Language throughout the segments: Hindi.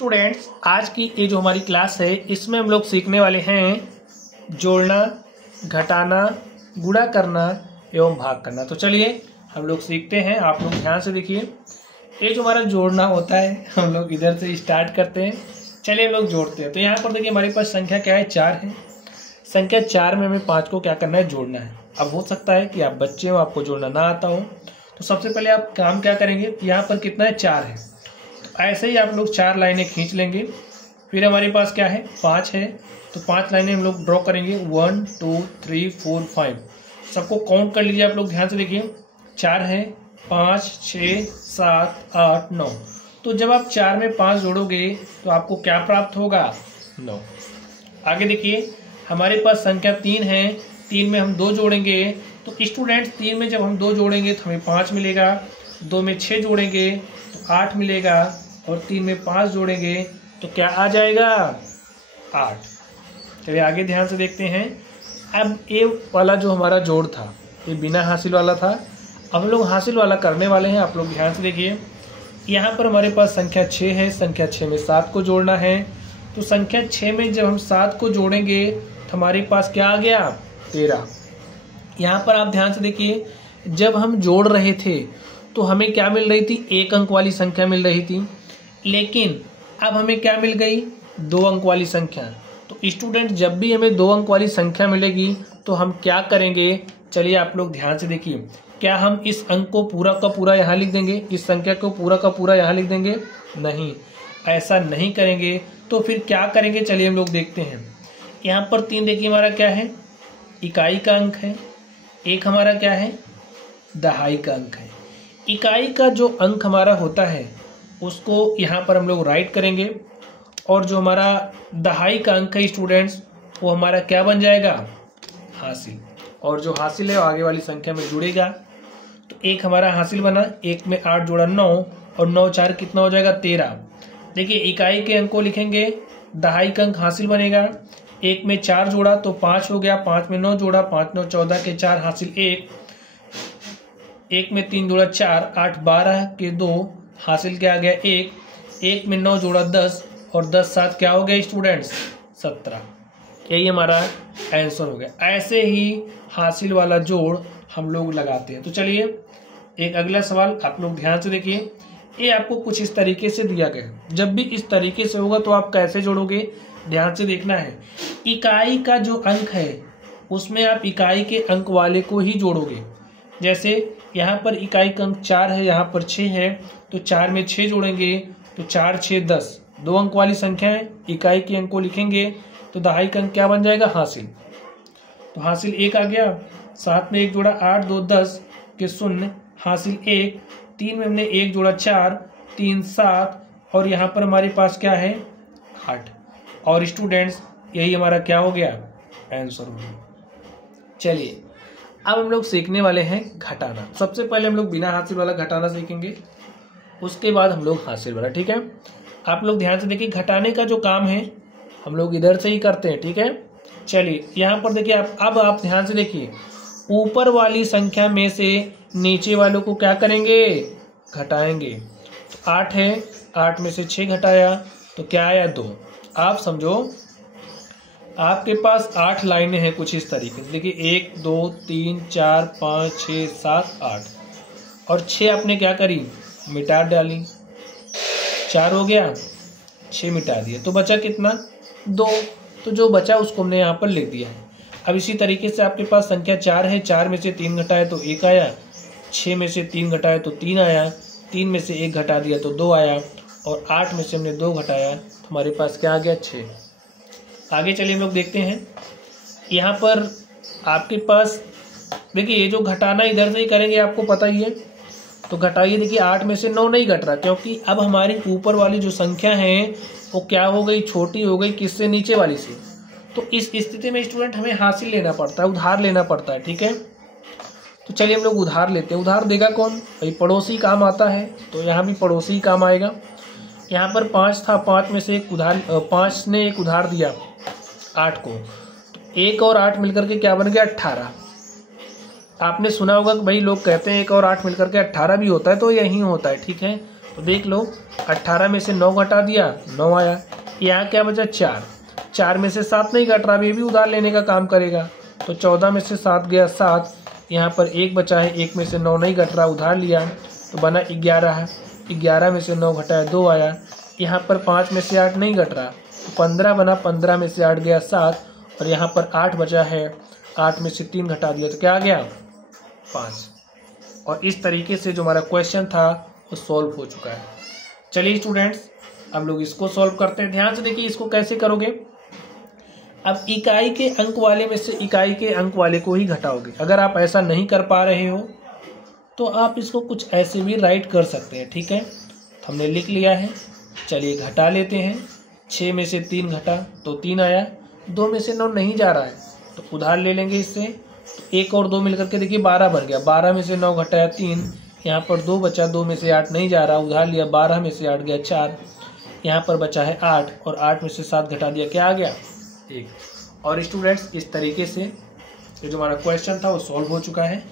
स्टूडेंट्स, आज की ये जो हमारी क्लास है इसमें हम लोग सीखने वाले हैं जोड़ना, घटाना, गुणा करना एवं भाग करना। तो चलिए हम लोग सीखते हैं। आप लोग ध्यान से देखिए। ये जो हमारा जोड़ना होता है हम लोग इधर से स्टार्ट करते हैं। चलिए हम लोग जोड़ते हैं। तो यहाँ पर देखिए हमारे पास संख्या क्या है, 4 है। संख्या 4 में हमें 5 को क्या करना है, जोड़ना है। अब हो सकता है कि आप बच्चे हो, आपको जोड़ना ना आता हो, तो सबसे पहले आप काम क्या करेंगे, यहाँ पर कितना है, 4 है। तो ऐसे ही आप लोग 4 लाइनें खींच लेंगे। फिर हमारे पास क्या है, 5 है, तो 5 लाइनें हम लोग ड्रॉ करेंगे। 1 2 3 4 5 सबको काउंट कर लीजिए। आप लोग ध्यान से देखिए, 4 है, 5 6 7 8 9। तो जब आप 4 में 5 जोड़ोगे तो आपको क्या प्राप्त होगा, 9। आगे देखिए हमारे पास संख्या 3 है। 3 में हम 2 जोड़ेंगे तो स्टूडेंट्स 3 में जब हम 2 जोड़ेंगे तो हमें 5 मिलेगा। 2 में 6 जोड़ेंगे तो 8 मिलेगा, और 3 में 5 जोड़ेंगे तो क्या आ जाएगा, 8। चलिए आगे ध्यान से देखते हैं। अब ये वाला जो हमारा जोड़ था ये बिना हासिल वाला था, अब हम लोग हासिल वाला करने वाले हैं। आप लोग ध्यान से देखिए, यहाँ पर हमारे पास संख्या 6 है। संख्या 6 में 7 को जोड़ना है। तो संख्या 6 में जब हम 7 को जोड़ेंगे तो हमारे पास क्या आ गया, 13। यहाँ पर आप ध्यान से देखिए, जब हम जोड़ रहे थे तो हमें क्या मिल रही थी, 1 अंक वाली संख्या मिल रही थी, लेकिन अब हमें क्या मिल गई, 2 अंक वाली संख्या। तो स्टूडेंट जब भी हमें 2 अंक वाली संख्या मिलेगी तो हम क्या करेंगे, चलिए आप लोग ध्यान से देखिए। क्या हम इस अंक को पूरा का पूरा यहाँ लिख देंगे, इस संख्या को पूरा का पूरा यहाँ लिख देंगे, नहीं, ऐसा नहीं करेंगे। तो फिर क्या करेंगे, चलिए हम लोग देखते हैं। यहाँ पर 3 देखिए हमारा क्या है, इकाई का अंक है। 1 हमारा क्या है, दहाई का अंक है। इकाई का जो अंक हमारा होता है उसको यहाँ पर हम लोग राइट करेंगे, और जो हमारा दहाई का अंक है स्टूडेंट्स वो हमारा क्या बन जाएगा, हासिल। और जो हासिल है वो आगे वाली संख्या में जुड़ेगा। तो 1 हमारा हासिल बना, 1 में 8 जोड़ा 9, और 9 4 कितना हो जाएगा, 13। देखिए इकाई के अंक को लिखेंगे, दहाई का अंक हासिल बनेगा। 1 में 4 जोड़ा तो 5 हो गया, 5 में 9 जोड़ा, 5 9 14 के 4 हासिल 1। 1 में 3 जोड़ा 4, 8 12 के 2 हासिल क्या आ गया, 1। 1 में 9 जोड़ा 10, और 10 7 क्या हो गया स्टूडेंट्स, 17। यही हमारा आंसर हो गया। ऐसे ही हासिल वाला जोड़ हम लोग लगाते हैं। तो चलिए एक अगला सवाल आप लोग ध्यान से देखिए। ये आपको कुछ इस तरीके से दिया गया। जब भी इस तरीके से होगा तो आप कैसे जोड़ोगे, ध्यान से देखना है। इकाई का जो अंक है उसमें आप इकाई के अंक वाले को ही जोड़ोगे। जैसे यहाँ पर इकाई का अंक 4 है, यहाँ पर 6 है, तो 4 में 6 जोड़ेंगे तो 4 6 10। 2 अंक वाली संख्या है, इकाई के अंक को लिखेंगे तो दहाई का अंक क्या बन जाएगा, हासिल। तो हासिल 1 आ गया। 7 में 1 जोड़ा 8 2 10 के 0 हासिल 1। 3 में हमने 1 जोड़ा 4 3 7, और यहाँ पर हमारे पास क्या है, 8। और स्टूडेंट्स यही हमारा क्या हो गया, आंसर हो गया। चलिए अब हम लोग सीखने वाले हैं घटाना। सबसे पहले हम लोग बिना हासिल वाला घटाना सीखेंगे, उसके बाद हम लोग हासिल वाला, ठीक है। आप लोग ध्यान से देखिए, घटाने का जो काम है हम लोग इधर से ही करते हैं, ठीक है। चलिए यहाँ पर देखिए, अब आप ध्यान से देखिए, ऊपर वाली संख्या में से नीचे वालों को क्या करेंगे, घटाएंगे। 8 है, 8 में से 6 घटाया तो क्या आया, 2। आप समझो आपके पास 8 लाइनें हैं कुछ इस तरीके से। देखिए 1 2 3 4 5 6 7 8, और 6 आपने क्या करी, मिटा डाली। 4 हो गया, 6 मिटा दिया, तो बचा कितना, 2। तो जो बचा उसको हमने यहाँ पर लिख दिया है। अब इसी तरीके से आपके पास संख्या 4 है। 4 में से 3 घटाया तो 1 आया, 6 में से 3 घटाया तो 3 आया, 3 में से 1 घटा दिया तो 2 आया, और 8 में से हमने 2 घटाया तो हमारे पास क्या आ गया, 6। आगे चलिए हम लोग देखते हैं। यहाँ पर आपके पास देखिए, ये जो घटाना इधर से ही करेंगे, आपको पता ही है। तो घटाइए, देखिए 8 में से 9 नहीं घट रहा, क्योंकि अब हमारी ऊपर वाली जो संख्या है वो क्या हो गई, छोटी हो गई, किससे, नीचे वाली से। तो इस स्थिति में स्टूडेंट हमें हासिल लेना पड़ता है, उधार लेना पड़ता है, ठीक है। तो चलिए हम लोग उधार लेते हैं। उधार देगा कौन, भाई पड़ोसी काम आता है, तो यहाँ भी पड़ोसी ही काम आएगा। यहाँ पर 5 था, 5 में से 5 ने एक उधार दिया 8 को, तो 1 और 8 मिलकर के क्या बन गया, 18। आपने सुना होगा कि भाई लोग कहते हैं 1 और 8 मिलकर के 18 भी होता है, तो यही होता है, ठीक है। तो देख लो 18 में से 9 घटा दिया, 9 आया। यहाँ क्या बचा 4, 4 में से 7 नहीं घट रहा, ये भी उधार लेने का काम करेगा। तो 14 में से 7 गया 7, यहाँ पर 1 बचा है, 1 में से 9 नहीं घट रहा, उधार लिया तो बना 11 है। 11 में से 9 घटाया 2 आया। यहाँ पर 5 में से 8 नहीं घट रहा तो 15 बना, 15 में से 8 गया 7 और यहाँ पर 8 बचा है, 8 में से 3 घटा दिया तो क्या आ गया 5। और इस तरीके से जो हमारा क्वेश्चन था वो सॉल्व हो चुका है। चलिए स्टूडेंट्स अब लोग इसको सॉल्व करते हैं। ध्यान से देखिए इसको कैसे करोगे। अब इकाई के अंक वाले में से इकाई के अंक वाले को ही घटाओगे। अगर आप ऐसा नहीं कर पा रहे हो तो आप इसको कुछ ऐसे भी राइट कर सकते हैं, ठीक है। तो हमने लिख लिया है, चलिए घटा लेते हैं। 6 में से 3 घटा तो 3 आया, 2 में से 9 नहीं जा रहा है तो उधार ले लेंगे इससे। तो 1 और 2 मिलकर के देखिए 12 बन गया। 12 में से 9 घटाया 3, यहाँ पर 2 बचा, 2 में से 8 नहीं जा रहा, उधार लिया, 12 में से 8 गया 4, यहाँ पर बचा है 8 और 8 में से 7 घटा दिया, क्या आ गया 1। और स्टूडेंट्स इस तरीके से ये जो हमारा क्वेश्चन था वो सॉल्व हो चुका है।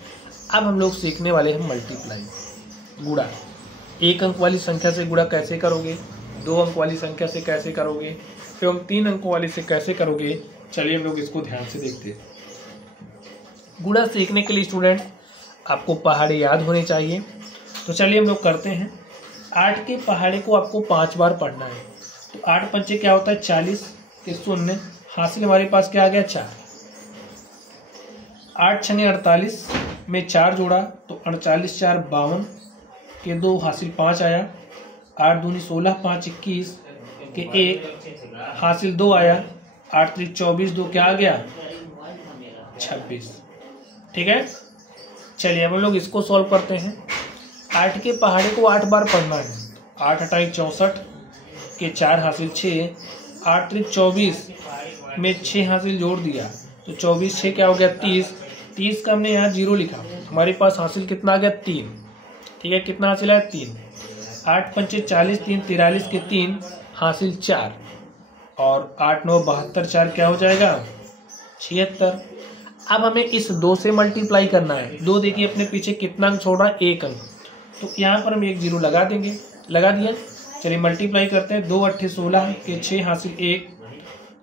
अब हम लोग सीखने वाले हैं मल्टीप्लाई, गुणा। 1 अंक वाली संख्या से गुणा कैसे करोगे, 2 अंक वाली संख्या से कैसे करोगे, एवं 3 अंकों वाली से कैसे करोगे। चलिए हम लोग इसको ध्यान से देखते हैं। गुणा सीखने के लिए स्टूडेंट आपको पहाड़े याद होने चाहिए। तो चलिए हम लोग करते हैं। 8 के पहाड़े को आपको 5 बार पढ़ना है। तो 8 पंचे क्या होता है 40 के 0, हासिल हमारे पास क्या आ गया 4। 8 छने 48 में 4 जोड़ा तो 48 4 52 के 2 हासिल 5 आया। 8 दूनी 16, 5 21 के 1 हासिल 2 आया। 8 3 24, 2 क्या आ गया 26, ठीक है। चलिए अब हम लोग इसको सॉल्व करते हैं। 8 के पहाड़े को 8 बार पढ़ना है। 8 8 64 के 4 हासिल 6, 8 3 24 में 6 हासिल जोड़ दिया तो 24 6 क्या हो गया 30। 30 का हमने यहाँ 0 लिखा, हमारे पास हासिल कितना आ गया 3, ठीक है। कितना हासिल है 3। 8 पंचे 40, 3 43 के 3 हासिल 4 और 8 9 72, 4 क्या हो जाएगा 76। अब हमें इस 2 से मल्टीप्लाई करना है। 2 देखिए अपने पीछे कितना अंक छोड़ रहा है 1 अंक, तो यहाँ पर हम 1 0 लगा देंगे, लगा दिया। चलिए मल्टीप्लाई करते हैं। 2 8 16 के 6 हासिल 1,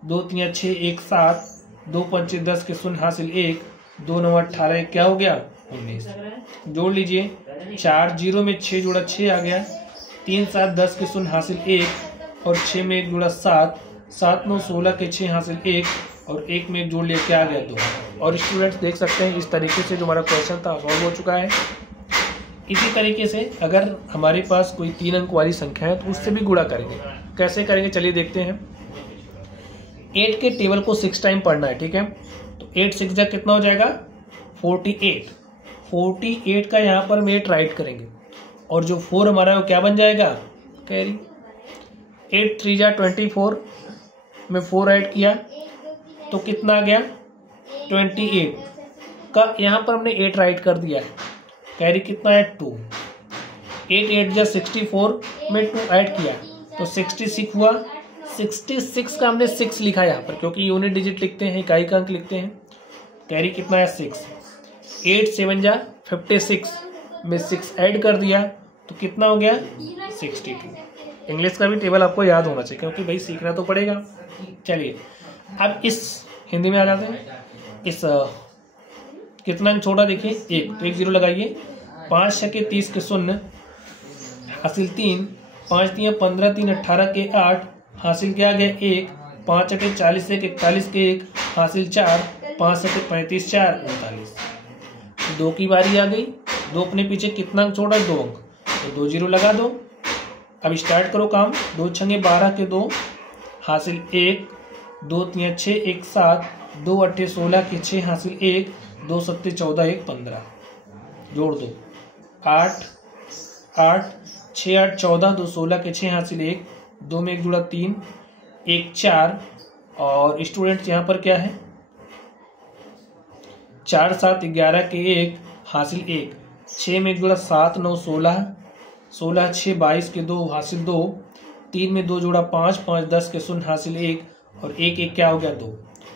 2 3 6 1 7, 2 5 10 के 0 हासिल 1, 2 9 18 क्या हो गया 19। जोड़ लीजिए। 4 0 में 6 जोड़ा 6 आ गया। 3 7 10 के 0 हासिल 1 और 6 में 1 जोड़ा 7, 7 9 16 के 6 हासिल 1 और 1 में 1 जोड़ लिया, क्या आ गया 2। और स्टूडेंट्स देख सकते हैं इस तरीके से जो हमारा क्वेश्चन था सॉल्व हो चुका है। इसी तरीके से अगर हमारे पास कोई 3 अंक वाली संख्या है तो उससे भी गुणा करेंगे। कैसे करेंगे चलिए देखते हैं। 8 के टेबल को 6 टाइम पढ़ना है, ठीक है। तो 8 6 जा कितना हो जाएगा 48। 48 का यहाँ पर हम 8 राइट करेंगे और जो 4 हमारा है वो क्या बन जाएगा कैरी। 8 3 जा 24 में 4 राइट किया तो कितना आ गया 28 का, यहाँ पर हमने 8 राइट कर दिया है। कैरी कितना है 2। 8 8 जा 64 में 2 ऐड किया तो 66 हुआ। 66 का हमने 6 लिखा यहाँ पर क्योंकि यूनिट डिजिट लिखते हैं, इकाई का अंक लिखते हैं। कैरी कितना है 6। 8 7 जा 56 में 6 ऐड कर दिया तो कितना हो गया 62। इंग्लिश का भी टेबल आपको याद होना चाहिए क्योंकि भाई सीखना तो पड़ेगा। चलिए अब इस हिंदी में आ जाते हैं। इस कितना अंक छोड़ा देखिए 1, तो 1 0 लगाइए। 5 6 के 30 के 0 हासिल 3, 5 3 15 3 18 के 8 हासिल क्या गया 1, 5 8 40 1 41 के 1 हासिल 4, 5 7 35 4 39। 2 की बारी आ गई। 2 अपने पीछे कितना अंक छोड़ा 2 अंक, तो 2 0 लगा दो। अब स्टार्ट करो काम। 2 छंगे 12 के 2 हासिल 1, 2 3 6 1 7, 2 8 16 के 6 हासिल 1, 2 7 14 1 15। जोड़ दो 8 8 6 8 14, 2 16 के 6 हासिल 1, 2 में 1 जुड़ा 3, 1 4 और स्टूडेंट यहाँ पर क्या है 4 7 11 के 1 हासिल 1, 6 में 1 जुड़ा 7 9 16, 16 6 22 के 2 हासिल 2, 3 में 2 जोड़ा 5 5 10 के 0 हासिल 1 और 1 1 क्या हो गया 2।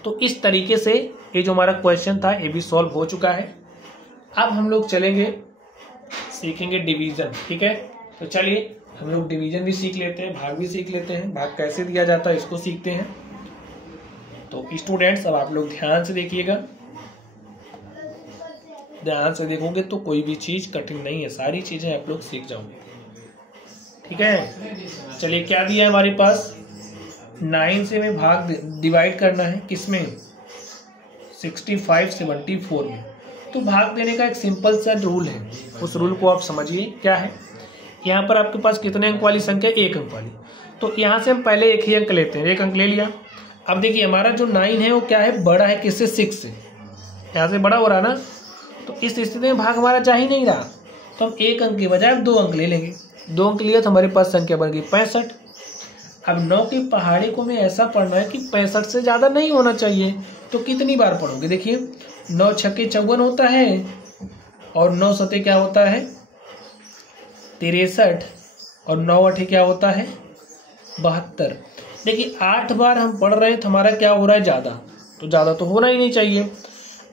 तो इस तरीके से ये जो हमारा क्वेश्चन था ये भी सॉल्व हो चुका है। अब हम लोग चलेंगे सीखेंगे डिवीजन, ठीक है। तो चलिए हम लोग डिवीजन भी सीख लेते हैं, भाग भी सीख लेते हैं। भाग कैसे दिया जाता है इसको सीखते हैं। तो स्टूडेंट्स अब आप लोग ध्यान से देखिएगा, ध्यान से देखोगे तो कोई भी चीज कठिन नहीं है, सारी चीजें आप लोग सीख जाओगे। ठीक है, चलिए क्या दिया है हमारे पास, 9 से हमें भाग डिवाइड करना है, किसमें, 65 74 में। तो भाग देने का एक सिंपल सा रूल है, उस रूल को आप समझिए क्या है। यहाँ पर आपके पास कितने अंक वाली संख्या, 1 अंक वाली। तो यहाँ से हम पहले 1 ही अंक लेते हैं, 1 अंक ले लिया। अब देखिए हमारा जो 9 है वो क्या है, बड़ा है किससे, 6 से, यहाँ से बड़ा हो रहा ना। तो इस स्थिति में भाग हमारा जा ही नहीं रहा, तो हम 1 अंक के बजाय 2 अंक ले लेंगे। 2 अंक लिया तो हमारे पास संख्या बन गई 65। अब 9 की पहाड़ी को हमें ऐसा पढ़ना है कि 65 से ज़्यादा नहीं होना चाहिए। तो कितनी बार पढ़ोगे, देखिए 9 छक्के 54 होता है और 9 सते क्या होता है 63 और 9 अठे क्या होता है 72। देखिए 8 बार हम पढ़ रहे हैं तो हमारा क्या हो रहा है, ज़्यादा, तो ज़्यादा तो होना ही नहीं चाहिए।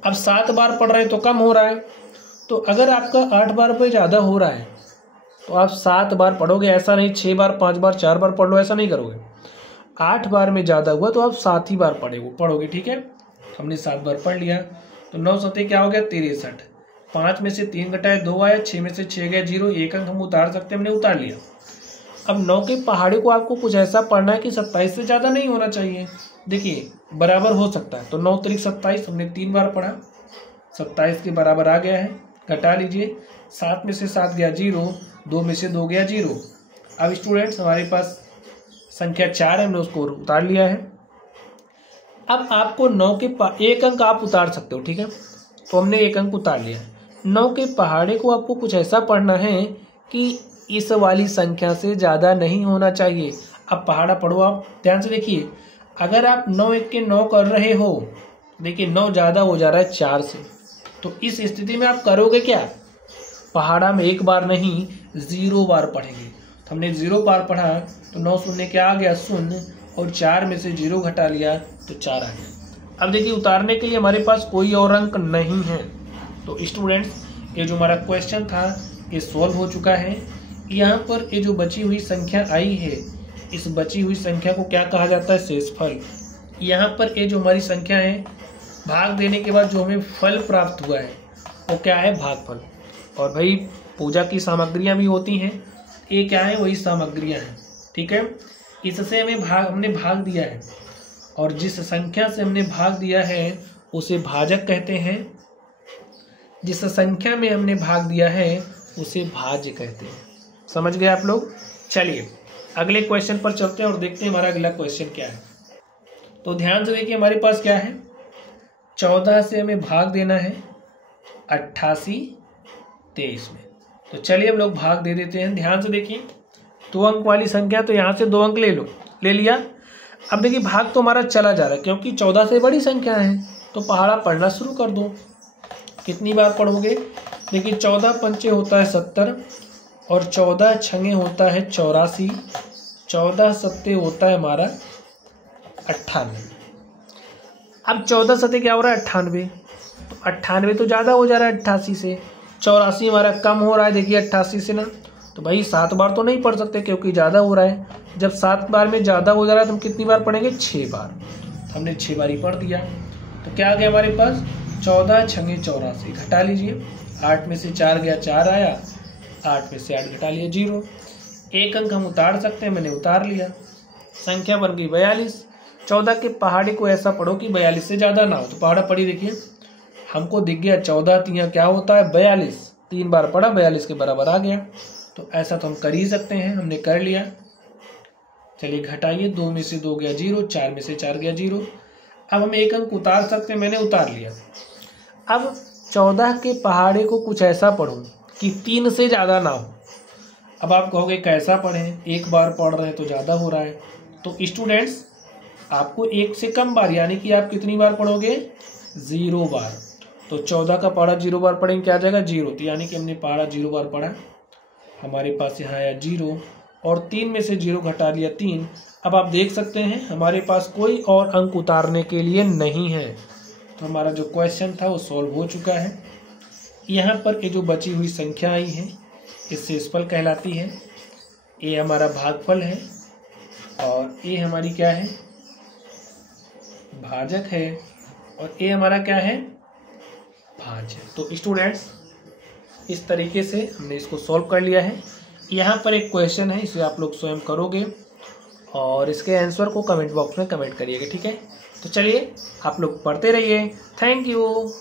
अब 7 बार पढ़ रहे हैं तो कम हो रहा है। तो अगर आपका 8 बार पे ज़्यादा हो रहा है तो आप 7 बार पढ़ोगे, ऐसा नहीं 6 बार 5 बार 4 बार पढ़ लो, ऐसा नहीं करोगे। 8 बार में ज़्यादा हुआ तो आप 7 ही बार पढ़ोगे। ठीक है, हमने 7 बार पढ़ लिया। तो 9 सते क्या हो गया 63, 5 में से 3 घटाए 2 आया, 6 में से 6 गया 0, 1 अंक हम उतार सकते हैं, हमने उतार लिया। अब 9 के पहाड़े को आपको कुछ ऐसा पढ़ना है कि 27 से ज़्यादा नहीं होना चाहिए। देखिए बराबर हो सकता है, तो 9 त्रिक 27 हमने 3 बार पढ़ा, 27 के बराबर आ गया है, घटा लीजिए। 7 में से 7 गया 0, 2 में से 2 गया 0। अब स्टूडेंट्स हमारे पास संख्या 4 है, हमने उसको उतार लिया है। अब आपको 9 के 1 अंक आप उतार सकते हो। ठीक है, तो हमने 1 अंक उतार लिया। 9 के पहाड़े को आपको कुछ ऐसा पढ़ना है कि इस वाली संख्या से ज़्यादा नहीं होना चाहिए। अब पहाड़ा पढ़ो, आप ध्यान से देखिए। अगर आप 9 1 के 9 कर रहे हो, देखिए 9 ज़्यादा हो जा रहा है 4 से, तो इस स्थिति में आप करोगे क्या, पहाड़ा में 1 बार नहीं 0 बार पढ़ेंगे। तो हमने 0 बार पढ़ा तो 9 शून्य क्या आ गया 0, और 4 में से 0 घटा लिया तो 4 आ गया। अब देखिए उतारने के लिए हमारे पास कोई और अंक नहीं है। तो स्टूडेंट्स ये जो हमारा क्वेश्चन था ये सॉल्व हो चुका है। यहाँ पर ये जो बची हुई संख्या आई है, इस बची हुई संख्या को क्या कहा जाता है, शेषफल। यहाँ पर ये जो हमारी संख्या है, भाग देने के बाद जो हमें फल प्राप्त हुआ है वो क्या है, भागफल। और भाई पूजा की सामग्रियाँ भी होती हैं, ये क्या है, वही सामग्रियाँ हैं। ठीक है, इससे हमने भाग दिया है, और जिस संख्या से हमने भाग दिया है उसे भाजक कहते हैं, जिस संख्या में हमने भाग दिया है उसे भाज्य कहते हैं। समझ गए आप लोग। चलिए अगले क्वेश्चन पर चलते हैं और देखते हैं हमारा अगला क्वेश्चन क्या है। तो ध्यान से देखिए हमारे पास क्या है, 14 से हमें भाग देना है 88 23 में। तो चलिए हम लोग भाग दे देते हैं। ध्यान से देखिए 2 अंक वाली संख्या, तो यहाँ से 2 अंक ले लिया। अब देखिए भाग तो हमारा चला जा रहा है क्योंकि 14 से बड़ी संख्या है, तो पहाड़ा पढ़ना शुरू कर दो। कितनी बार पढ़ोगे, देखिए 14 पंचे होता है 70, और 14 छंगे होता है 84, 14 सत्ते होता है हमारा 98। अब 14 सत्ते क्या हो रहा है 98, तो 98 तो ज़्यादा हो जा रहा है 88 से, 84 हमारा कम हो रहा है देखिए 88 से ना। तो भाई 7 बार तो नहीं पढ़ सकते क्योंकि ज़्यादा हो रहा है। जब 7 बार में ज़्यादा हो जा रहा है तो हम कितनी बार पढ़ेंगे, 6 बार। तो हमने 6 बार ही पढ़ दिया। तो क्या आ गया हमारे पास, 14 छंगे 84, घटा लीजिए। 8 में से 4 गया 4 आया, 8 में से 8 घटा लिया 0। 1 अंक हम उतार सकते हैं, मैंने उतार लिया। संख्या बन गई 42। 14 के पहाड़े को ऐसा पढ़ो कि 42 से ज़्यादा ना हो। तो पहाड़ा पढ़ी, देखिए हमको दिख गया 14 तियाँ क्या होता है 42, 3 बार पढ़ा 42 के बराबर आ गया। तो ऐसा तो हम कर ही सकते हैं, हमने कर लिया। चलिए घटाइए, 2 में से 2 गया 0, 4 में से 4 गया 0। अब हम 1 अंक उतार सकते हैं, मैंने उतार लिया। अब 14 के पहाड़े को कुछ ऐसा पढ़ूं कि 3 से ज़्यादा ना हो। अब आप कहोगे कैसा पढ़ें, 1 बार पढ़ रहे हैं तो ज़्यादा हो रहा है। तो स्टूडेंट्स आपको 1 से कम बार, यानी कि आप कितनी बार पढ़ोगे, 0 बार। तो 14 का पहाड़ा 0 बार पढ़ेंगे, क्या आ जाएगा 0। तो यानी कि हमने पहाड़ा 0 बार पढ़ा, हमारे पास यहाँ आया 0, और 3 में से 0 घटा लिया 3। अब आप देख सकते हैं हमारे पास कोई और अंक उतारने के लिए नहीं है। तो हमारा जो क्वेश्चन था वो सॉल्व हो चुका है। यहाँ पर ये जो बची हुई संख्या आई है ये शेषफल कहलाती है। ए हमारा भागफल है और ए हमारी क्या है, भाजक है, और ए हमारा क्या है, भाज्य। तो स्टूडेंट्स इस तरीके से हमने इसको सॉल्व कर लिया है। यहाँ पर एक क्वेश्चन है, इसे आप लोग स्वयं करोगे और इसके आंसर को कमेंट बॉक्स में कमेंट करिएगा, ठीक है। तो चलिए आप लोग पढ़ते रहिए। Thank you.